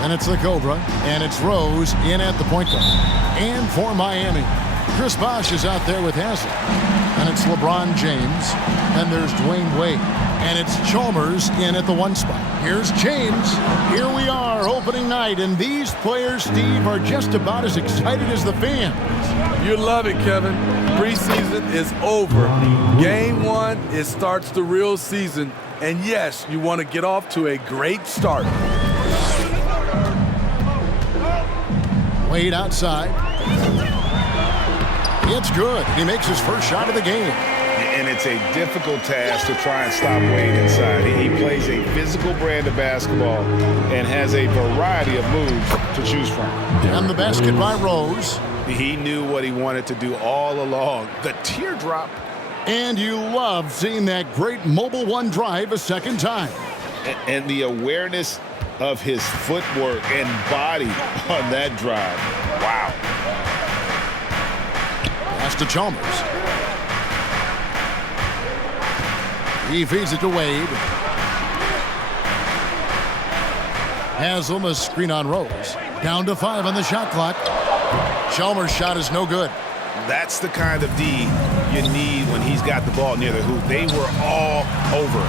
And it's the Cobra, and it's Rose in at the point guard. And for Miami, Chris Bosh is out there with Haslem. And it's LeBron James, and there's DWade. And it's Chalmers in at the 1 spot. Here's James. Here we are, opening night, and these players, Steve, are just about as excited as the fans. You love it, Kevin. Preseason is over. Game 1, it starts the real season. And yes, you want to get off to a great start. Wade outside. It's good. He makes his first shot of the game. And it's a difficult task to try and stop Wade inside. He plays a physical brand of basketball and has a variety of moves to choose from. And the basket by Rose. He knew what he wanted to do all along. The teardrop. And you love seeing that great mobile 1 drive a second time. And the awareness of his footwork and body on that drive. Wow. Pass to Chalmers. He feeds it to Wade. Haslem, a screen on Rose. Down to 5 on the shot clock. Chalmers' shot is no good. That's the kind of D you need when he's got the ball near the hoop. They were all over.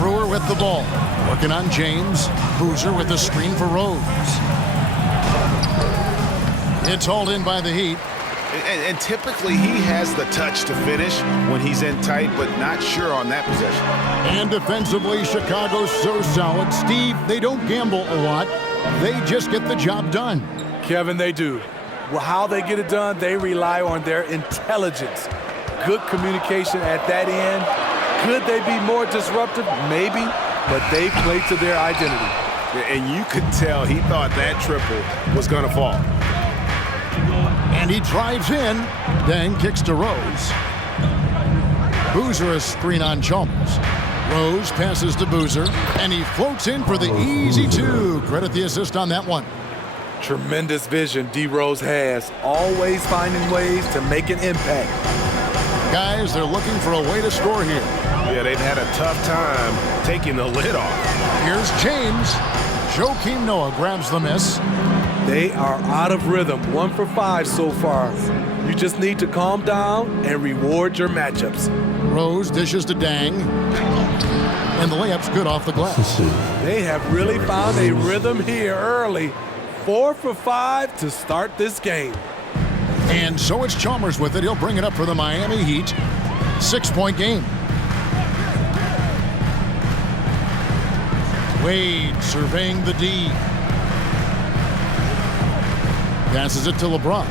Brewer with the ball. Working on James. Boozer with the screen for Rose. It's hauled in by the Heat. And typically he has the touch to finish when he's in tight, but not sure on that possession. And defensively, Chicago's so solid. Steve, they don't gamble a lot. They just get the job done. Kevin, they do. Well, how they get it done, they rely on their intelligence. Good communication at that end. Could they be more disruptive? Maybe, but they play to their identity. And you could tell he thought that triple was going to fall. And he drives in, then kicks to Rose. Boozer a screen on Chalmers. Rose passes to Boozer, and he floats in for the easy 2. Credit the assist on that one. Tremendous vision DRose has, always finding ways to make an impact. Guys, they're looking for a way to score here. Yeah, they've had a tough time taking the lid off. Here's James. Joakim Noah grabs the miss. They are out of rhythm, 1 for 5 so far. You just need to calm down and reward your matchups. Rose dishes to Dang. And the layup's good off the glass. They have really found a rhythm here early. 4 for 5 to start this game. And so it's Chalmers with it. He'll bring it up for the Miami Heat. 6-point game. Wade surveying the D. Passes it to LeBron.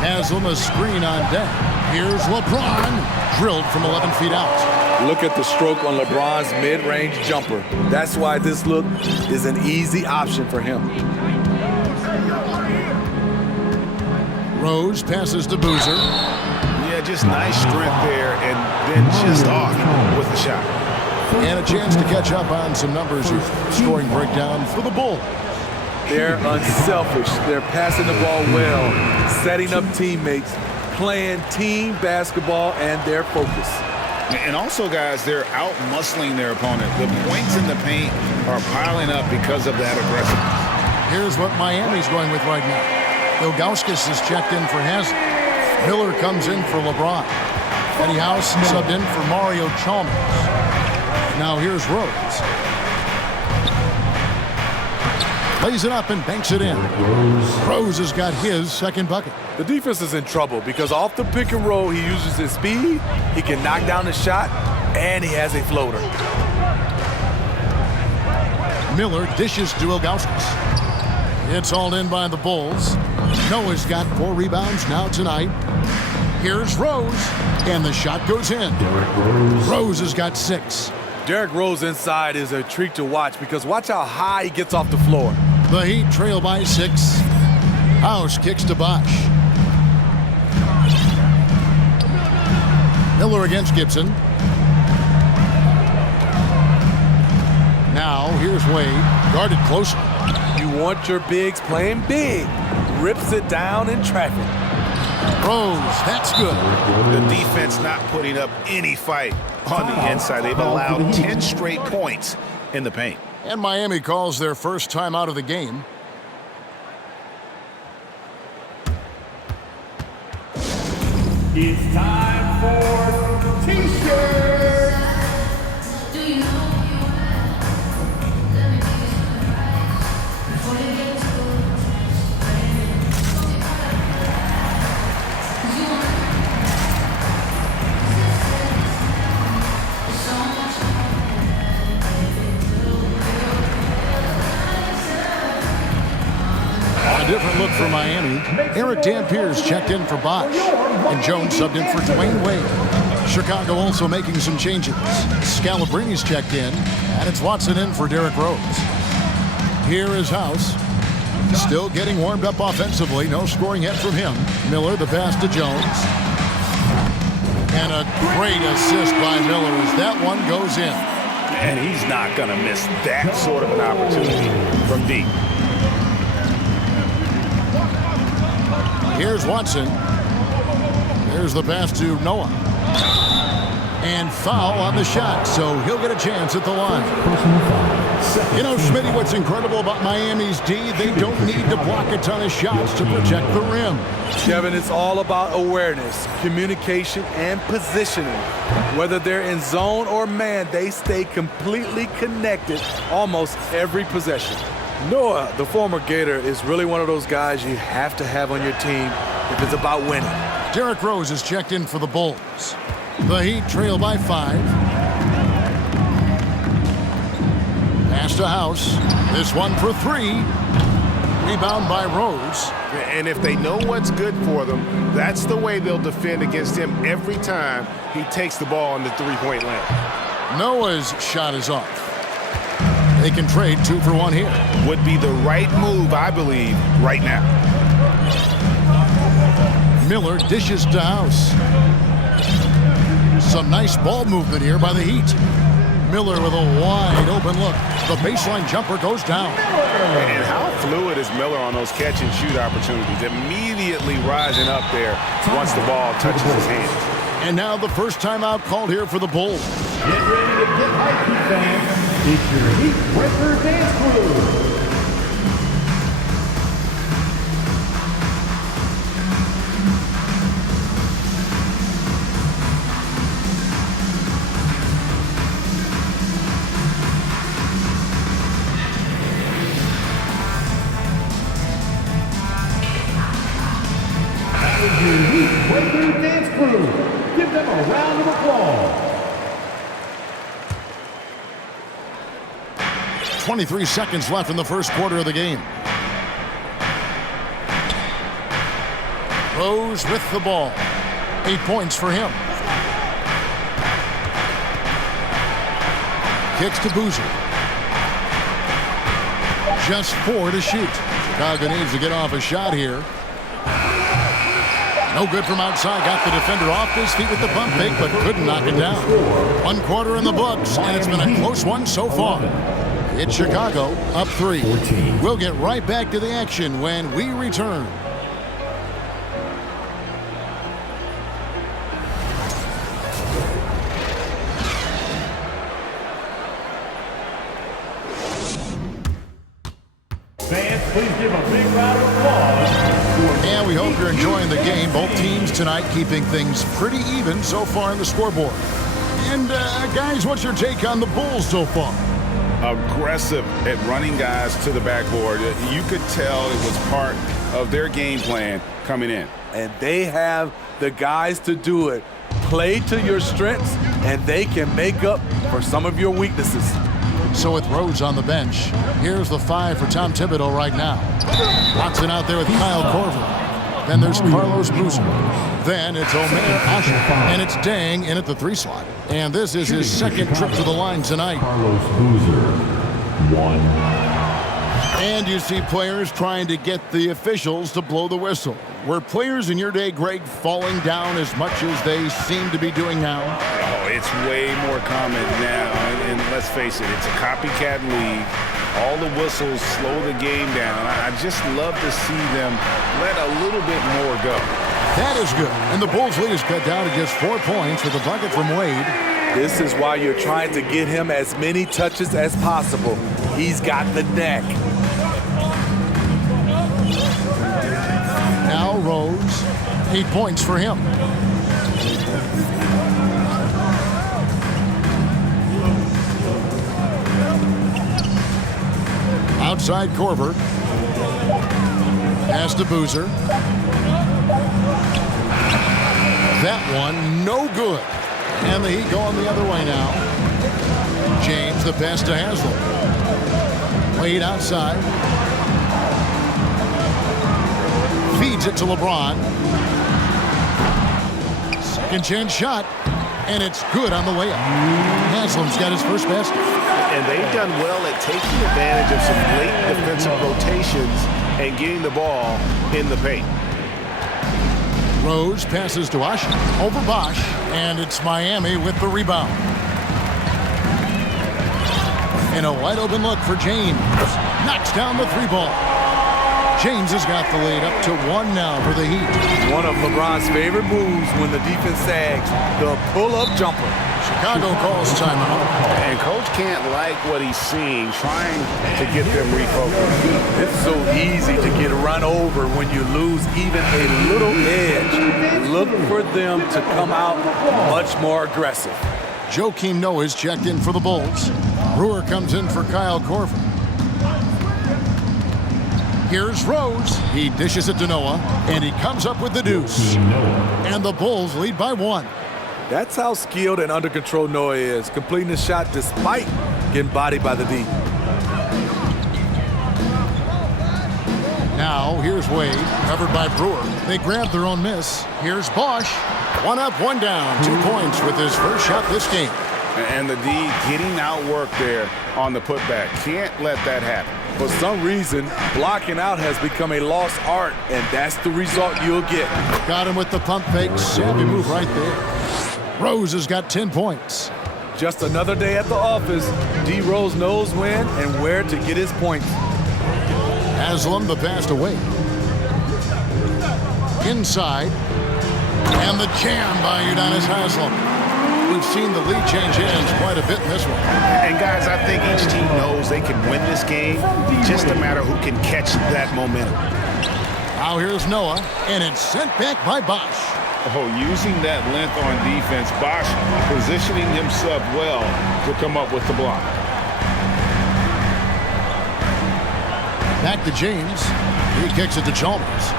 Haslem a screen on deck. Here's LeBron. Drilled from 11 feet out. Look at the stroke on LeBron's mid-range jumper. That's why this look is an easy option for him. Rose passes to Boozer. Yeah, just nice strength there, and then just off with the shot. And a chance to catch up on some numbers here. Scoring breakdown for the Bulls. They're unselfish. They're passing the ball well, setting up teammates, playing team basketball, and their focus. And also, guys, they're out-muscling their opponent. The points in the paint are piling up because of that aggressiveness. Here's what Miami's going with right now. Ilgauskas is checked in for Haslem. Miller comes in for LeBron. Eddie House subbed in for Mario Chalmers. Now here's Rose. Lays it up and banks it in. Rose has got his second bucket. The defense is in trouble because off the pick and roll, he uses his speed, he can knock down the shot, and he has a floater. Miller dishes to Ilgauskas. It's hauled in by the Bulls. Noah's got 4 rebounds now tonight. Here's Rose, and the shot goes in. Rose has got 6. Derrick Rose inside is a treat to watch because watch how high he gets off the floor. The Heat trail by 6. House kicks to Bosh. Miller against Gibson. Now here's Wade, guarded closely. You want your bigs playing big. Rips it down in traffic. Rose, that's good. The defense not putting up any fight on the inside. They've allowed 10 straight points in the paint. And Miami calls their first time out of the game. It's time for T-shirt. Do you know who you are? Let me take a surprise before you get to A different look for Miami. Eric Dampier's checked in for Bosch, and Jones subbed in for Dwyane Wade. Chicago also making some changes. Scalabrini's checked in, and it's Watson in for Derrick Rose. Here is House. Still getting warmed up offensively. No scoring yet from him. Miller, the pass to Jones. And a great assist by Miller as that one goes in. And he's not going to miss that sort of an opportunity from deep. Here's Watson. There's the pass to Noah. And foul on the shot, so he'll get a chance at the line. You know, Smitty, what's incredible about Miami's D, they don't need to block a ton of shots to protect the rim. Kevin, it's all about awareness, communication, and positioning. Whether they're in zone or man, they stay completely connected almost every possession. Noah, the former Gator, is really one of those guys you have to have on your team if it's about winning. Derrick Rose is checked in for the Bulls. The Heat trail by 5. Pass to House. This one for 3. Rebound by Rose. And if they know what's good for them, that's the way they'll defend against him every time he takes the ball in the three-point line. Noah's shot is off. They can trade 2 for 1 here. Would be the right move, I believe, right now. Miller dishes to House. Some nice ball movement here by the Heat. Miller with a wide open look. The baseline jumper goes down. And how fluid is Miller on those catch and shoot opportunities? Immediately rising up there once the ball touches his hands. And now the first timeout called here for the Bulls. Get ready to get hyped, fans. It's your Heat Breaker Dance Crew. That is your Heat Breaker Dance Crew. Give them a round of applause. 23 seconds left in the first quarter of the game. Rose with the ball. 8 points for him. Kicks to Boozer. Just 4 to shoot. Chicago needs to get off a shot here. No good from outside. Got the defender off his feet with the pump fake, but couldn't knock it down. 1 quarter in the books, and it's been a close one so far. It's Chicago up 3. We'll get right back to the action when we return. Fans, please give a big round of applause. And we hope you're enjoying the game. Both teams tonight keeping things pretty even so far in the scoreboard. And guys, what's your take on the Bulls so far? Aggressive at running guys to the backboard. You could tell it was part of their game plan coming in. And they have the guys to do it. Play to your strengths, and they can make up for some of your weaknesses. So with Rose on the bench, here's the 5 for Tom Thibodeau right now. Watson out there with Kyle Korver. Then there's Carlos Boozer. Then it's Omer Asher. And it's Dang in at the 3 slot. And this is his second trip to the line tonight. Carlos Boozer, 1. And you see players trying to get the officials to blow the whistle. Were players in your day, Greg, falling down as much as they seem to be doing now? Oh, it's way more common now. And let's face it, it's a copycat league. All the whistles slow the game down. I just love to see them let a little bit more go. That is good. And the Bulls lead is cut down to just 4 points with a bucket from Wade. This is why you're trying to get him as many touches as possible. He's got the neck. Now Rose, 8 points for him. Outside Corver. Pass to Boozer. That one, no good. And the Heat going the other way now. James, the pass to Haslam. Wade outside. Feeds it to LeBron. Second chance shot. And it's good on the way up. Haslam's got his first basket. And they've done well at taking advantage of some late defensive rotations and getting the ball in the paint. Rose passes to Ush over Bosch, and it's Miami with the rebound. And a wide open look for James. Knocks down the three ball. James has got the lead up to 1 now for the Heat. One of LeBron's favorite moves when the defense sags, the pull-up jumper. Chicago calls timeout. And Coach can't like what he's seeing, trying to get them refocused. It's so easy to get run over when you lose even a little edge. Look for them to come out much more aggressive. Joakim Noah's checked in for the Bulls. Brewer comes in for Kyle Korver. Here's Rose. He dishes it to Noah, and he comes up with the deuce. And the Bulls lead by 1. That's how skilled and under control Noah is, completing the shot despite getting bodied by the D. Now, here's Wade, covered by Brewer. They grab their own miss. Here's Bosch. 1 up, 1 down. 2 points with his first shot this game. And the D getting outworked there on the putback. Can't let that happen. For some reason, blocking out has become a lost art, and that's the result you'll get. Got him with the pump fake. Savvy move right there. Rose has got 10 points. Just another day at the office. DRose knows when and where to get his points. Haslam the pass to Wade. Inside. And the jam by Udonis Haslam. We've seen the lead change hands quite a bit in this one. And guys, I think each team knows they can win this game. Just a matter who can catch that momentum. Now here's Noah, and it's sent back by Bosch. Oh, using that length on defense, Bosch positioning himself well to come up with the block. Back to James. He kicks it to Chalmers.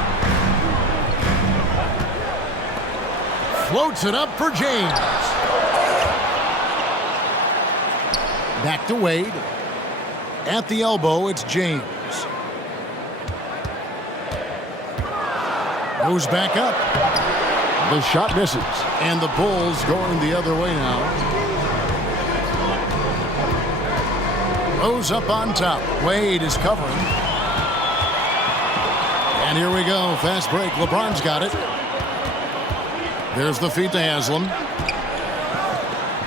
Floats it up for James. Back to Wade. At the elbow, it's James. Goes back up. The shot misses. And the Bulls going the other way now. Rose up on top. Wade is covering. And here we go. Fast break. LeBron's got it. There's the feed to Haslam.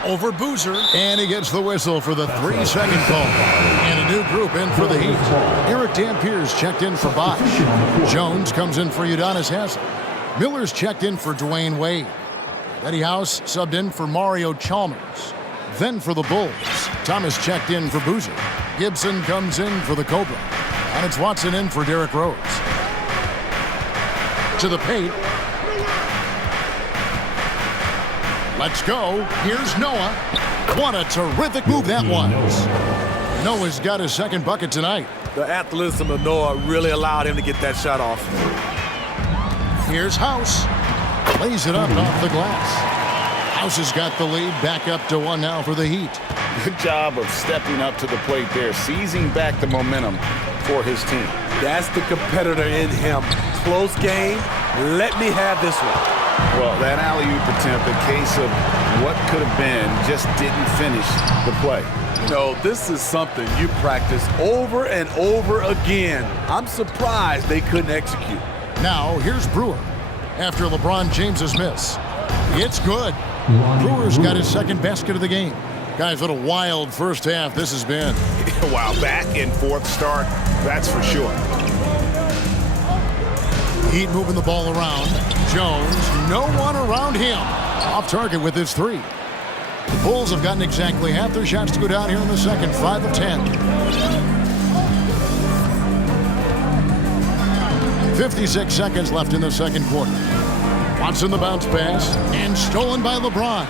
Over Boozer. And he gets the whistle for the 3-second call. And a new group in for the Heat. Eric Dampier's checked in for Bosch. Jones comes in for Udonis Haslam. Miller's checked in for Dwyane Wade. Eddie House subbed in for Mario Chalmers. Then for the Bulls, Thomas checked in for Boozer. Gibson comes in for the Cobra. And it's Watson in for Derrick Rose. To the paint. Let's go. Here's Noah. What a terrific move that was. Noah's got his second bucket tonight. The athleticism of Noah really allowed him to get that shot off. Here's House. Lays it up off the glass. House has got the lead. Back up to 1 now for the Heat. Good job of stepping up to the plate there, seizing back the momentum for his team. That's the competitor in him. Close game. Let me have this one. Well, that alley-oop attempt, a case of what could have been, just didn't finish the play. No, this is something you practice over and over again. I'm surprised they couldn't execute. Now, here's Brewer. After LeBron James's miss. It's good. Brewer's got his second basket of the game. Guys, what a wild first half this has been. Wow, back and forth start, that's for sure. Heat moving the ball around. Jones, no one around him. Off target with his 3. The Bulls have gotten exactly half their shots to go down here in the second, 5 of 10. 56 seconds left in the second quarter. Watson the bounce pass, and stolen by LeBron.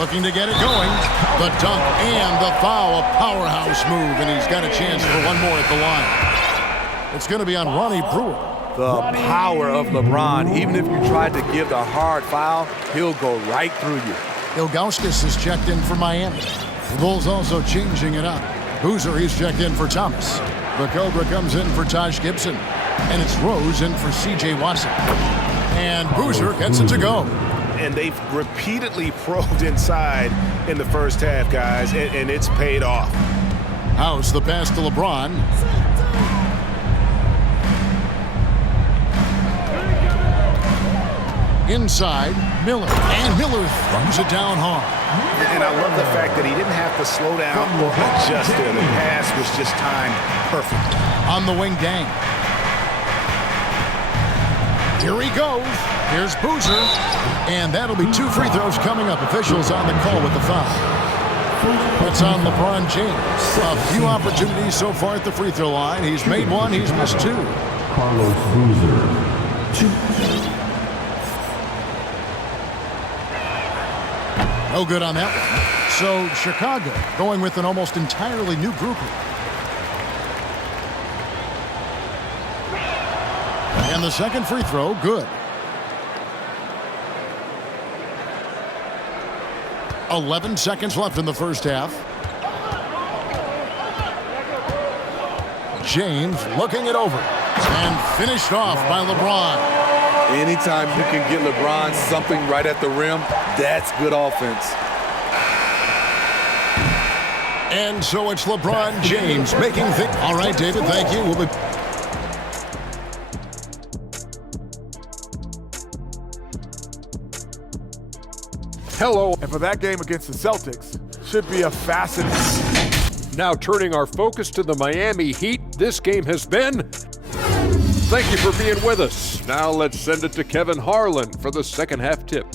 Looking to get it going. The dunk and the foul, a powerhouse move, and he's got a chance for one more at the line. It's going to be on Ronnie Brewer. The power of LeBron. Even if you tried to give the hard foul, he'll go right through you. Ilgauskas is checked in for Miami. The Bulls also changing it up. Boozer, he's checked in for Thomas. The Cobra comes in for Taj Gibson. And it's Rose in for C.J. Watson. And Boozer gets it to go. And they've repeatedly probed inside in the first half, guys, and it's paid off. House the pass to LeBron. Inside, Miller. And Miller throws it down hard. And I love the fact that he didn't have to slow down or adjust there. The pass was just timed perfect. On the wing, Gang. Here he goes. Here's Boozer. And that'll be 2 free throws coming up. Officials on the call with the foul. That's on LeBron James. A few opportunities so far at the free throw line. He's made 1, he's missed 2. Carlos Boozer, 2. No good on that one. So Chicago going with an almost entirely new grouping. And the second free throw, good. 11 seconds left in the first half. James looking it over. And finished off by LeBron. Anytime you can get LeBron something right at the rim, that's good offense. And so it's LeBron James making things. All right, David, thank you. We'll be... Hello. And for that game against the Celtics, should be a fascinating. Now turning our focus to the Miami Heat, this game has been... Thank you for being with us. Now let's send it to Kevin Harlan for the second half tip.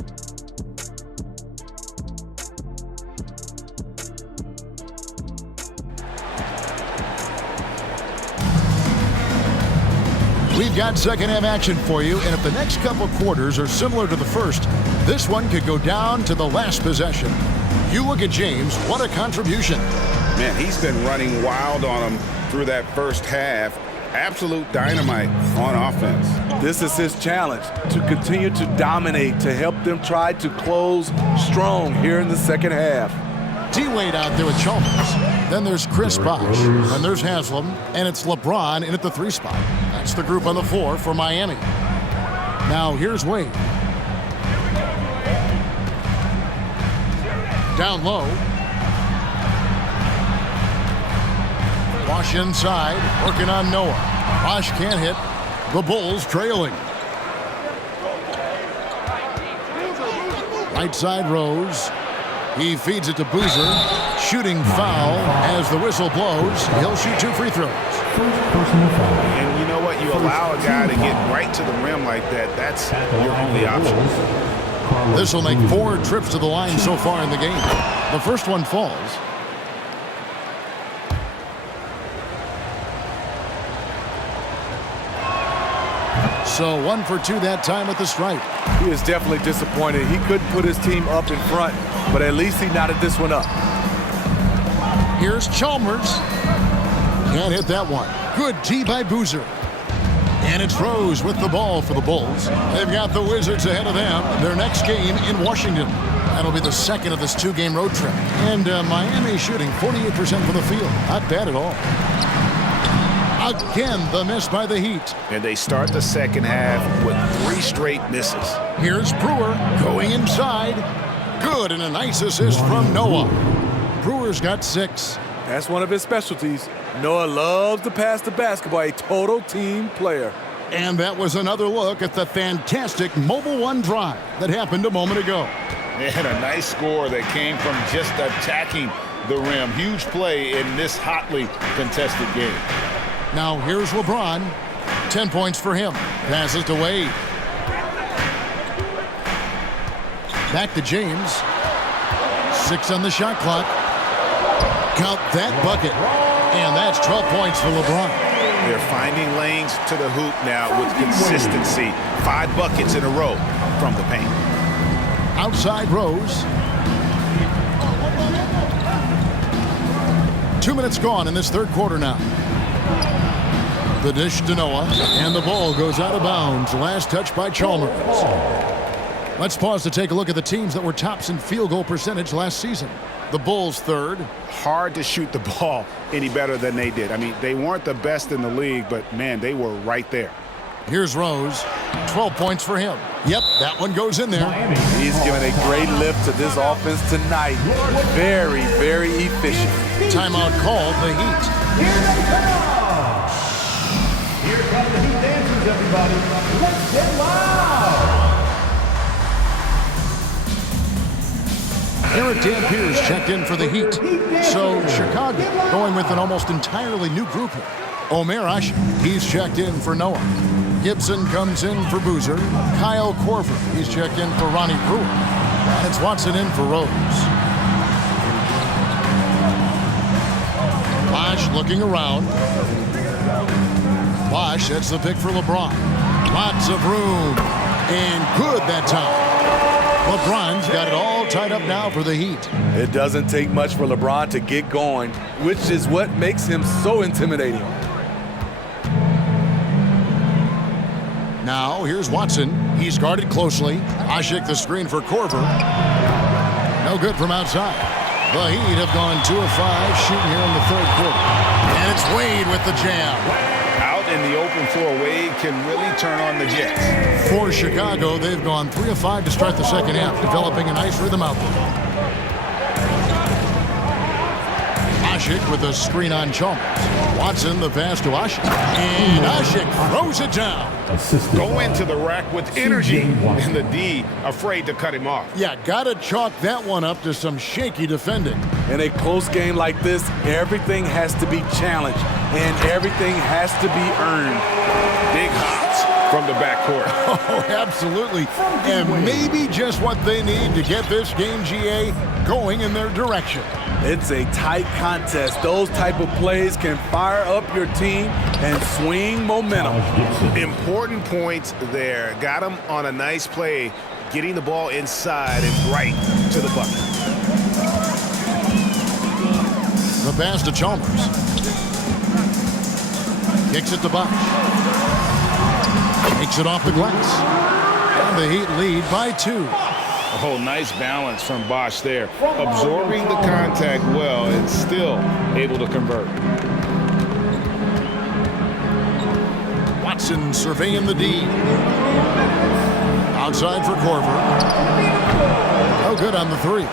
We've got second half action for you, and if the next couple quarters are similar to the first, this one could go down to the last possession. You look at James, what a contribution. Man, he's been running wild on them through that first half. Absolute dynamite on offense. This is his challenge, to continue to dominate, to help them try to close strong here in the second half. DWade out there with Chalmers. Then there's Chris Bosh. And there's Haslam. And it's LeBron in at the 3 spot. That's the group on the 4 for Miami. Now here's Wade. Down low. Bosh inside, working on Noah. Bosh can't hit. The Bulls trailing. Right side Rose. He feeds it to Boozer. Shooting foul as the whistle blows. He'll shoot 2 free throws. And you know what? You allow a guy to get right to the rim like that. That's your only option. This will make 4 trips to the line so far in the game. The first one falls. So 1 for 2 that time at the stripe. He is definitely disappointed. He couldn't put his team up in front, but at least he knotted this one up. Here's Chalmers. Can't hit that one. Good D by Boozer. And it's Rose with the ball for the Bulls. They've got the Wizards ahead of them. Their next game in Washington. That'll be the second of this 2-game road trip. And Miami shooting 48% from the field. Not bad at all. Again, the miss by the Heat. And they start the second half with 3 straight misses. Here's Brewer going inside. Good, and a nice assist from Noah. Brewer's got 6. That's one of his specialties. Noah loves to pass the basketball, a total team player. And that was another look at the fantastic Mobile One drive that happened a moment ago. And a nice score that came from just attacking the rim. Huge play in this hotly contested game. Now here's LeBron. 10 points for him. Passes to Wade. Back to James. 6 on the shot clock. Count that bucket. And that's 12 points for LeBron. They're finding lanes to the hoop now with consistency. 5 buckets in a row from the paint. Outside Rose. 2 minutes gone in this third quarter now. The dish to Noah, and the ball goes out of bounds. Last touch by Chalmers. Let's pause to take a look at the teams that were tops in field goal percentage last season. The Bulls third. Hard to shoot the ball any better than they did. I mean, they weren't the best in the league, but, man, they were right there. Here's Rose. 12 points for him. Yep, that one goes in there. He's giving a great lift to this offense tonight. Very, very efficient. Timeout called, the Heat. Here they come! Here come the Heat dancers, everybody. Let's get loud! Eric Dampiers checked in for the Heat. So Chicago going with an almost entirely new group here. Omer Ashe, he's checked in for Noah. Gibson comes in for Boozer. Kyle Korver, he's checked in for Ronnie Brewer. And it's Watson in for Rose. Bosh looking around. Bosh sets the pick for LeBron. Lots of room. And good that time. LeBron's got it all tied up now for the Heat. It doesn't take much for LeBron to get going, which is what makes him so intimidating. Now, here's Watson. He's guarded closely. Asik the screen for Korver. No good from outside. The Heat have gone 2 of 5 shooting here in the third quarter. And it's Wade with the jam. Out in the open floor, Wade can really turn on the jets. For Chicago, they've gone 3 of 5 to start the second half, developing a nice rhythm out there. Asik with a screen on Chalmers. Watson the pass to Asik. And Asik throws it down. Go into the rack with energy, and the D afraid to cut him off. Yeah, gotta chalk that one up to some shaky defending. In a close game like this, everything has to be challenged, and everything has to be earned. Big hops from the backcourt. Oh, absolutely. And maybe just what they need to get this game, GA, going in their direction. It's a tight contest. Those type of plays can fire up your team and swing momentum. Important points there. Got him on a nice play, getting the ball inside and right to the bucket. The pass to Chalmers. Kicks it to Bosh. Takes it off the glass. And the Heat lead by 2. Oh, nice balance from Bosh there. Absorbing the contact well and still able to convert. Watson surveying the D. Outside for Korver. No good on the 3.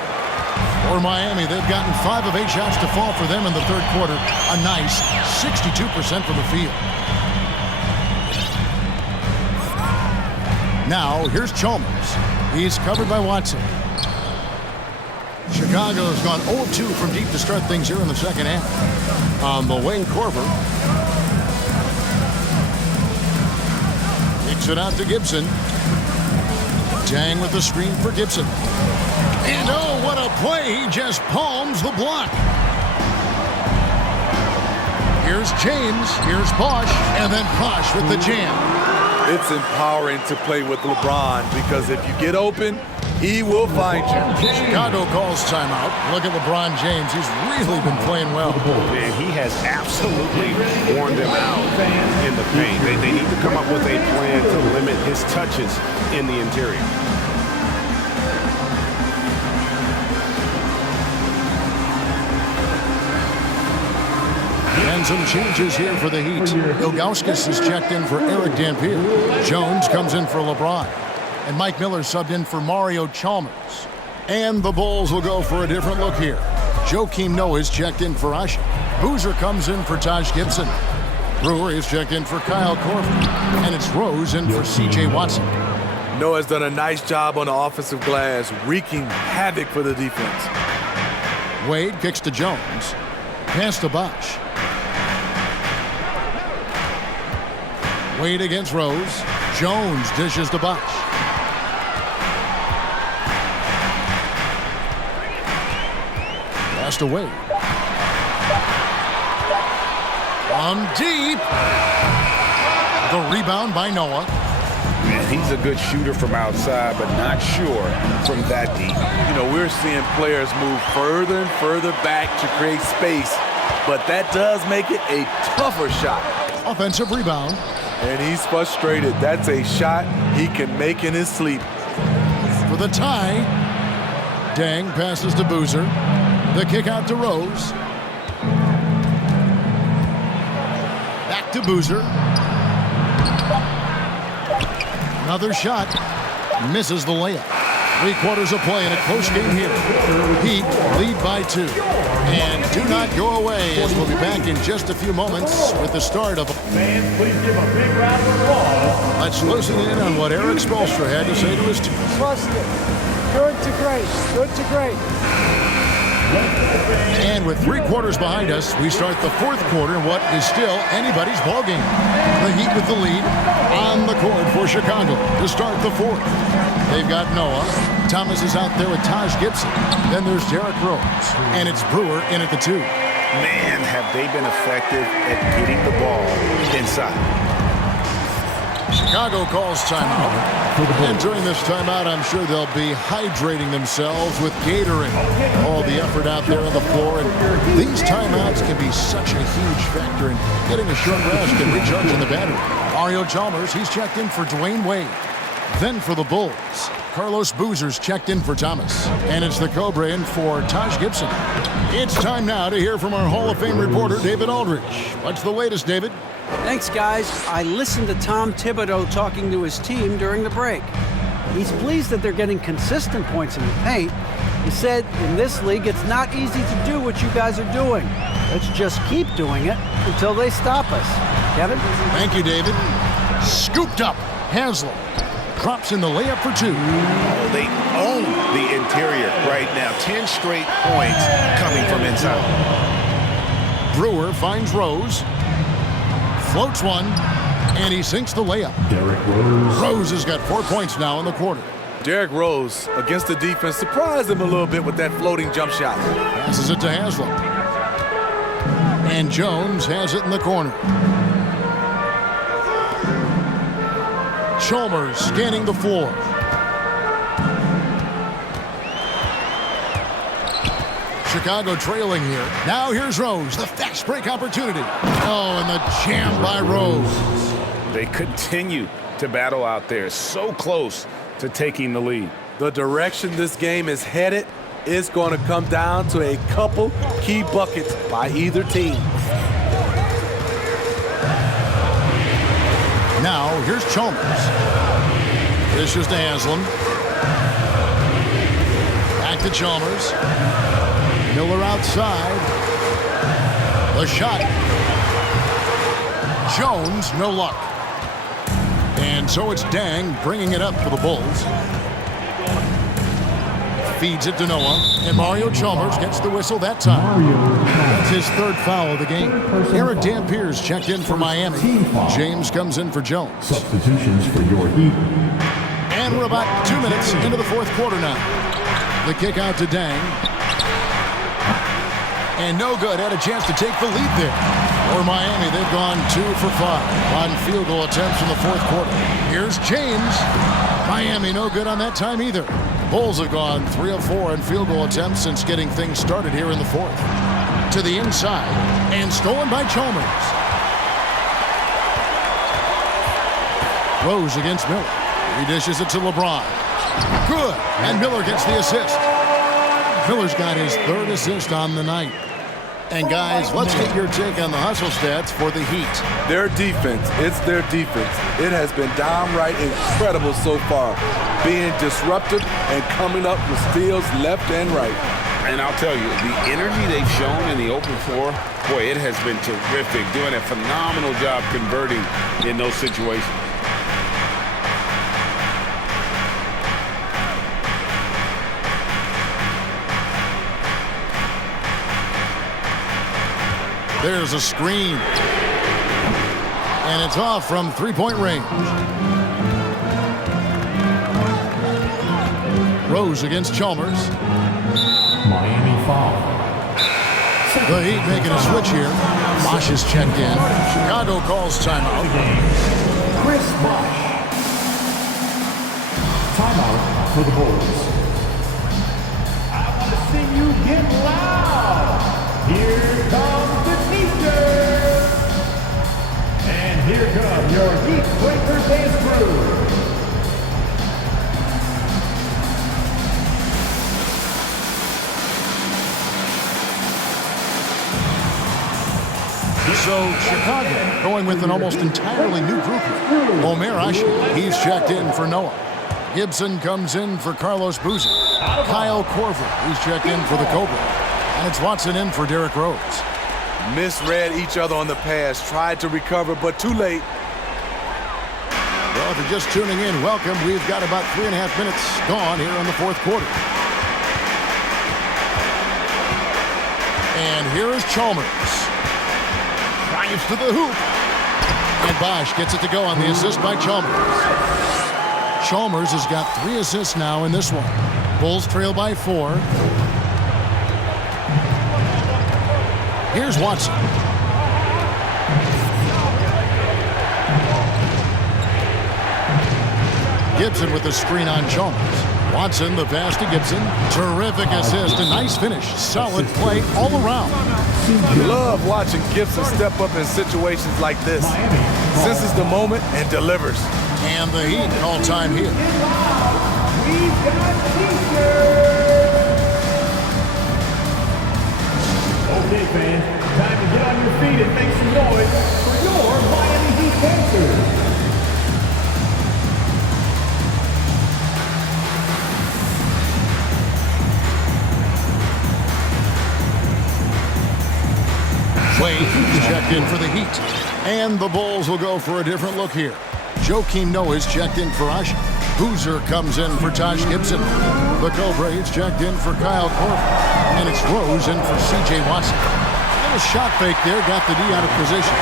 For Miami, they've gotten 5 of 8 shots to fall for them in the third quarter. A nice 62% from the field. Now, here's Chalmers. He's covered by Watson. Chicago's gone 0-2 from deep to start things here in the second half. On the way, Korver. Kicks it out to Gibson. Dang with the screen for Gibson. And oh, what a play. He just palms the block. Here's James. Here's Bosh. And then Bosh with the jam. It's empowering to play with LeBron because if you get open, he will find you. Chicago calls timeout. Look at LeBron James. He's really been playing well. And he has absolutely worn them out in the paint. They need to come up with a plan to limit his touches in the interior. And some changes here for the Heat. Ilgauskas is checked in for Eric Dampier. Jones comes in for LeBron. And Mike Miller subbed in for Mario Chalmers. And the Bulls will go for a different look here. Joakim Noah is checked in for Asik. Boozer comes in for Taj Gibson. Brewer is checked in for Kyle Korver. And it's Rose in for C.J. Watson. Noah's done a nice job on the offensive glass, wreaking havoc for the defense. Wade kicks to Jones. Pass to Bosh. Wade against Rose. Jones dishes to Bosh. Pass to Wade. From deep. The rebound by Noah. Man, he's a good shooter from outside, but not sure from that deep. You know, we're seeing players move further and further back to create space, but that does make it a tougher shot. Offensive rebound. And he's frustrated. That's a shot he can make in his sleep. For the tie. Dang passes to Boozer. The kick out to Rose. Back to Boozer. Another shot. Misses the layup. 3 quarters of play in a close game here. Heat lead by 2. And do not go away, as we'll be back in just a few moments with the start of... Fans, please give a big round of applause. Let's listen in on what Eric Spoelstra had to say to his team. Trust it. Good to great. Good to great. And with 3 quarters behind us, we start the 4th quarter in what is still anybody's ballgame. The Heat with the lead on the court for Chicago to start the 4th. They've got Noah. Thomas is out there with Taj Gibson. Then there's Derrick Rose. And it's Brewer in at the 2. Man, have they been effective at getting the ball inside. Chicago calls timeout. And during this timeout, I'm sure they'll be hydrating themselves with Gatorade. All the effort out there on the floor. And these timeouts can be such a huge factor in getting a short rest and recharging the battery. Mario Chalmers, he's checked in for Dwyane Wade. Then for the Bulls, Carlos Boozer's checked in for Thomas. And it's the Cobra in for Taj Gibson. It's time now to hear from our Hall of Fame reporter, David Aldrich. What's the latest, David? Thanks, guys. I listened to Tom Thibodeau talking to his team during the break. He's pleased that they're getting consistent points in the paint. He said, in this league, it's not easy to do what you guys are doing. Let's just keep doing it until they stop us. Kevin? Thank you, David. Scooped up. Haslam drops in the layup for 2. Oh, they own the interior right now. 10 straight points coming from inside. Brewer finds Rose. Floats one, and he sinks the layup. Derrick Rose. Rose has got 4 points now in the quarter. Derrick Rose, against the defense, surprised him a little bit with that floating jump shot. Passes it to Haslam. And Jones has it in the corner. Chalmers scanning the floor. Chicago trailing here. Now here's Rose, the fast break opportunity. Oh, and the jam by Rose. They continue to battle out there, so close to taking the lead. The direction this game is headed is going to come down to a couple key buckets by either team. Now here's Chalmers. This is to Haslam. Back to Chalmers. Miller outside. The shot. Jones, no luck. And so it's Dang bringing it up for the Bulls. Feeds it to Noah. And Mario Chalmers gets the whistle that time. That's his 3rd foul of the game. Eric Dampier's checked in for Miami. James comes in for Jones. Substitutions for your Heat. And we're about 2 minutes into the 4th quarter now. The kick out to Dang. And no good. Had a chance to take the lead there. For Miami, they've gone 2 for 5 on field goal attempts in the 4th quarter. Here's James. Miami no good on that time either. Bulls have gone 3 of 4 on field goal attempts since getting things started here in the 4th. To the inside. And stolen by Chalmers. Rose against Miller. He dishes it to LeBron. Good. And Miller gets the assist. Miller's got his 3rd assist on the night. And guys, let's get your take on the hustle stats for the Heat. Their defense, it's their defense. It has been downright incredible so far, being disruptive and coming up with steals left and right. And I'll tell you, the energy they've shown in the open floor, boy, it has been terrific, doing a phenomenal job converting in those situations. There's a screen. And it's off from 3-point range. Rose against Chalmers. Miami foul. The Heat making a switch here. Bosh is checked in. Chicago calls timeout. Chris Bosh. Timeout for the Bulls. I want to see you get loud. Here comes the Teamsters. And here come your Heat Breakers dance crew. So Chicago going with an almost entirely new group here. Omer Ashi, he's checked in for Noah. Gibson comes in for Carlos Boozer. Kyle Korver, he's checked in for the Cobra. And it's Watson in for Derrick Rose. Misread each other on the pass, tried to recover, but too late. Well, if you're just tuning in, welcome. We've got about 3.5 minutes gone here in the fourth quarter. And here is Chalmers. Drives to the hoop. And Bosh gets it to go on the assist by Chalmers. Chalmers has got 3 assists now in this one. Bulls trail by 4. Here's Watson. Gibson with the screen on Chalmers. Watson, the pass to Gibson. Terrific assist, a nice finish. Solid play all around. Love watching Gibson step up in situations like this. Senses the moment and delivers. And the Heat call time here. We've got Teamsters. Okay, fans, time to get on your feet and make some noise for your Miami Heat Panthers. Wade checked in for the Heat. And the Bulls will go for a different look here. Joakim Noah is checked in for Ashi. Boozer comes in for Taj Gibson. The Cobra is checked in for Kyle Korver. And it's Rose in for C.J. Watson. A little shot fake there, got the D out of position.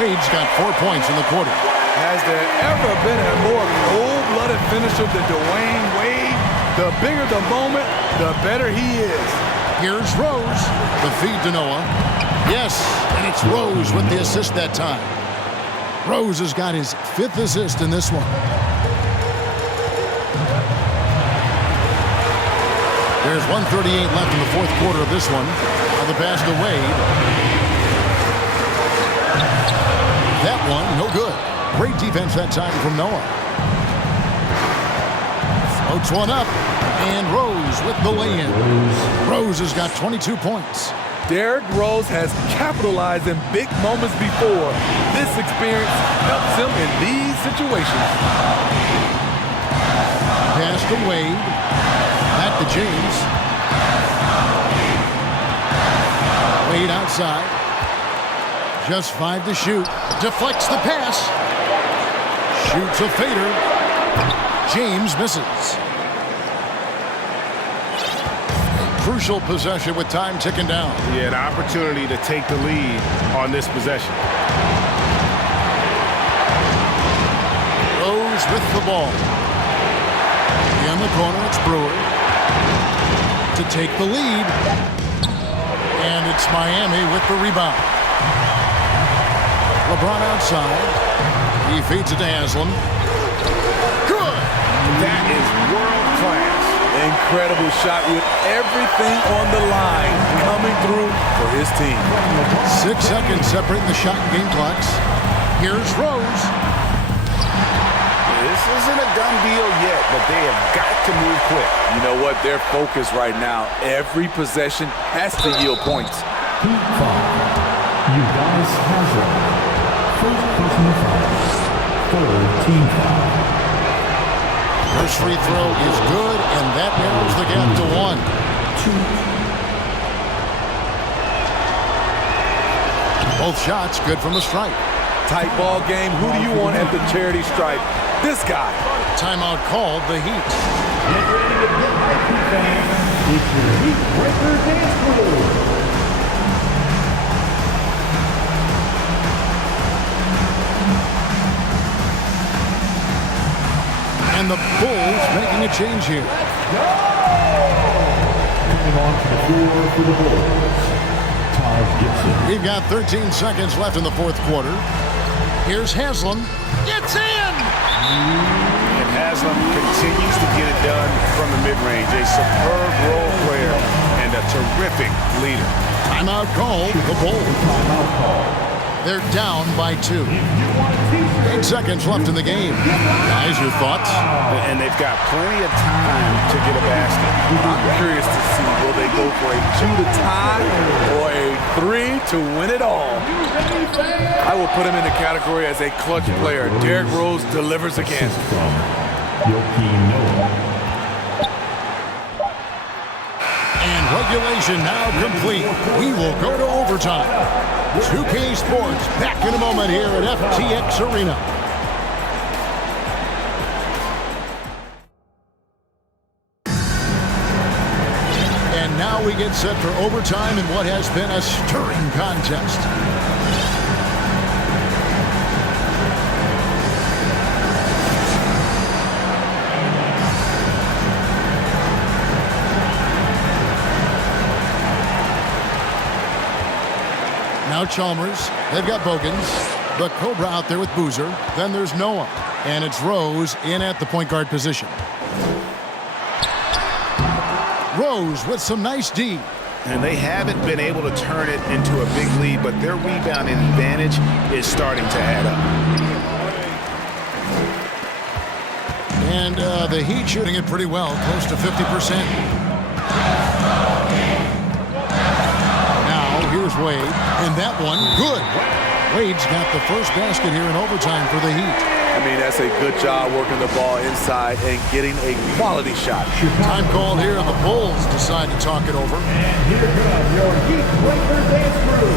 Wade's got 4 points in the quarter. Has there ever been a more cold-blooded finisher than Dwyane Wade? The bigger the moment, the better he is. Here's Rose. The feed to Noah. Yes, and it's Rose with the assist that time. Rose has got his 5th assist in this one. There's 1:38 left in the fourth quarter of this one. And the pass to Wade. That one, no good. Great defense that time from Noah. Floats one up. And Rose with the lay-in. Rose has got 22 points. Derrick Rose has capitalized in big moments before. This experience helps him in these situations. Pass to Wade. Back to James. Wade outside. Just 5 to shoot. Deflects the pass. Shoots a fader. James misses. Crucial possession with time ticking down. Yeah, an opportunity to take the lead on this possession. Rose with the ball. In the corner, it's Brewer to take the lead. And it's Miami with the rebound. LeBron outside. He feeds it to Haslam. Good! That is world class. Incredible shot with everything on the line coming through for his team. 6 seconds separating the shot and game clocks. Here's Rose. This isn't a done deal yet, but they have got to move quick. You know what? Their focus right now, every possession has to yield points. Heat 5. You guys have it. First personal foul. Third team foul. First free throw is good, and that narrows the gap to 1. 2. Both shots good from the stripe. Tight ball game. Who do you want at the charity stripe? This guy. Timeout called, the Heat. Get ready to get hyped, fans. It's your Heat Breakers dance crew. And the Bulls making a change here. Coming on to the floor for the Bulls. Gibson. We've got 13 seconds left in the fourth quarter. Here's Haslam. It's in! And Haslam continues to get it done from the mid-range. A superb role player and a terrific leader. Timeout call, the Bulls. Timeout call. They're down by 2. 8 seconds left in the game. Guys, your thoughts? And they've got plenty of time to get a basket. I'm curious to see, will they go for a 2 to tie or a 3 to win it all? I will put him in the category as a clutch player. Derrick Rose delivers again. From Joakim Noah. And regulation now complete. We will go to overtime. 2K Sports back in a moment here at FTX Arena. And now we get set for overtime in what has been a stirring contest. Now Chalmers, they've got Bogans, the Cobra out there with Boozer, then there's Noah, and it's Rose in at the point guard position. Rose with some nice D. And they haven't been able to turn it into a big lead, but their rebounding advantage is starting to add up. And the Heat shooting it pretty well, close to 50%. Here's Wade, and that one, good. Wade's got the first basket here in overtime for the Heat. I mean, that's a good job working the ball inside and getting a quality shot. Time called here, and the Bulls decide to talk it over. And here comes your Heat Quaker dance crew.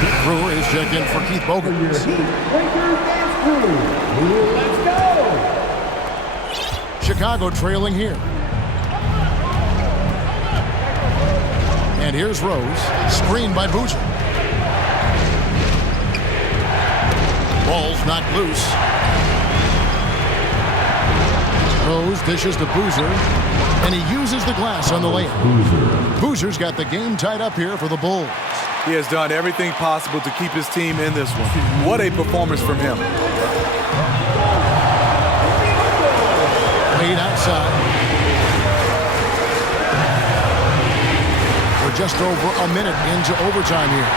Pete Brewer is checked in for Keith Your Bogans. Heat Quaker dance crew. Let's go. Chicago trailing here. And here's Rose, screened by Boozer. Ball's knocked loose. Rose dishes to Boozer, and he uses the glass on the layup. Boozer's got the game tied up here for the Bulls. He has done everything possible to keep his team in this one. What a performance from him. Wade outside. We're just over a minute into overtime here.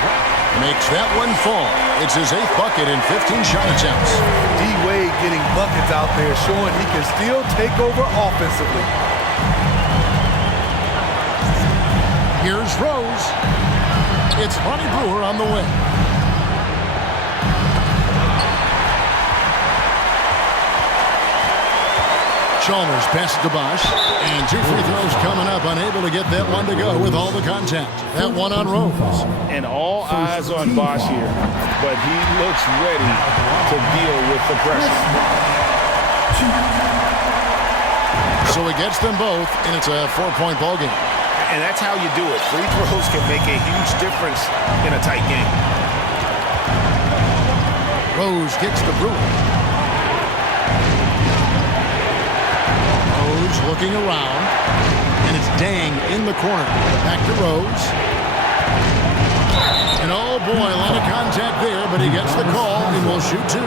Makes that one fall. It's his 8th bucket in 15 shot attempts. DWade getting buckets out there, showing he can still take over offensively. Here's Rose. It's Ronnie Brewer on the wing. Chalmers passes to Bosch, and 2 free throws coming up, unable to get that one to go with all the contact. That one on Rose. And all eyes on Bosch here, but he looks ready to deal with the pressure. So he gets them both, and it's a 4-point ball game. And that's how you do it. Free throws can make a huge difference in a tight game. Rose kicks to Brewer. Looking around, and it's Dang in the corner. Back to Rose. And oh boy, a lot of contact there, but he gets the call and will shoot 2.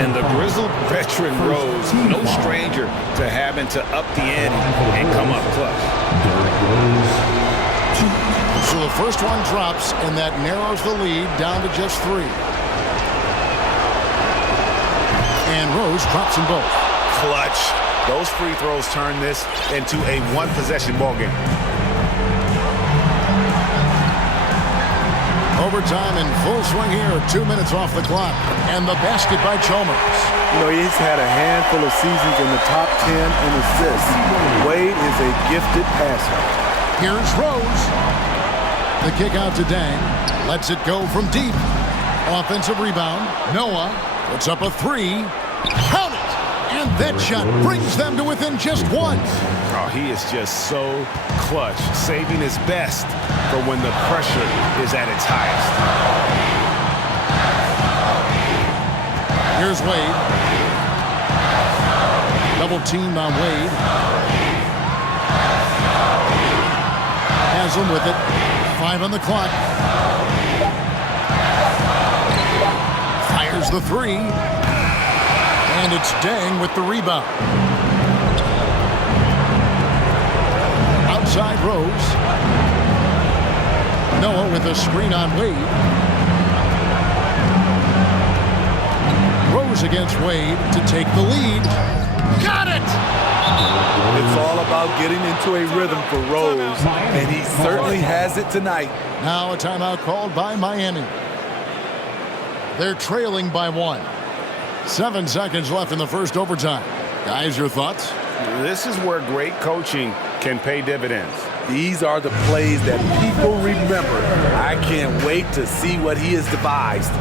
And the grizzled veteran Rose, no stranger to having to up the ante and come up clutch. So the first one drops, and that narrows the lead down to just 3. And Rose drops them both. Clutch. Those free throws turn this into a one-possession ball game. Overtime in full swing here. 2 minutes off the clock. And the basket by Chalmers. You know, he's had a handful of seasons in the top 10 in assists. Wade is a gifted passer. Here's Rose. The kick out to Dang. Lets it go from deep. Offensive rebound. Noah puts up a 3. Count it! And that shot brings them to within just 1. Oh, he is just so clutch, saving his best for when the pressure is at its highest. Here's Wade. Double teamed on Wade. Has has him with it. 5 on the clock. Fires the 3. And it's Dang with the rebound. Outside Rose. Noah with a screen on Wade. Rose against Wade to take the lead. Got it! It's all about getting into a rhythm for Rose, and he certainly has it tonight. Now a timeout called by Miami. They're trailing by 1. 7 seconds left in the first overtime. Guys, your thoughts? This is where great coaching can pay dividends. These are the plays that people remember. I can't wait to see what he has devised.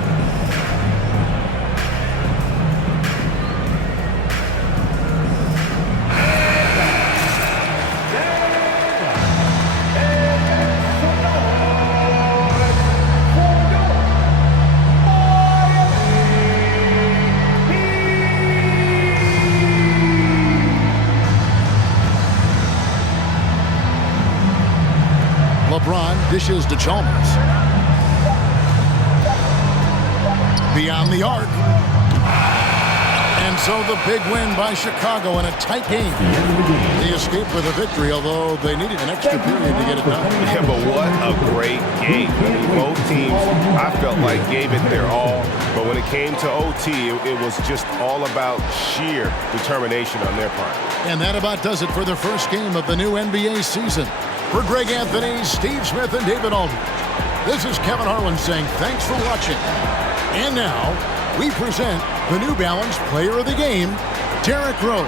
LeBron dishes to Chalmers. Beyond the arc. And so the big win by Chicago in a tight game. They escaped with a victory, although they needed an extra period to get it done. Yeah, but what a great game. I mean, both teams, I felt like, gave it their all. But when it came to OT, it was just all about sheer determination on their part. And that about does it for the first game of the new NBA season. For Greg Anthony, Steve Smith, and David Aldridge, this is Kevin Harlan saying thanks for watching. And now, we present the New Balance Player of the Game, Derrick Rose.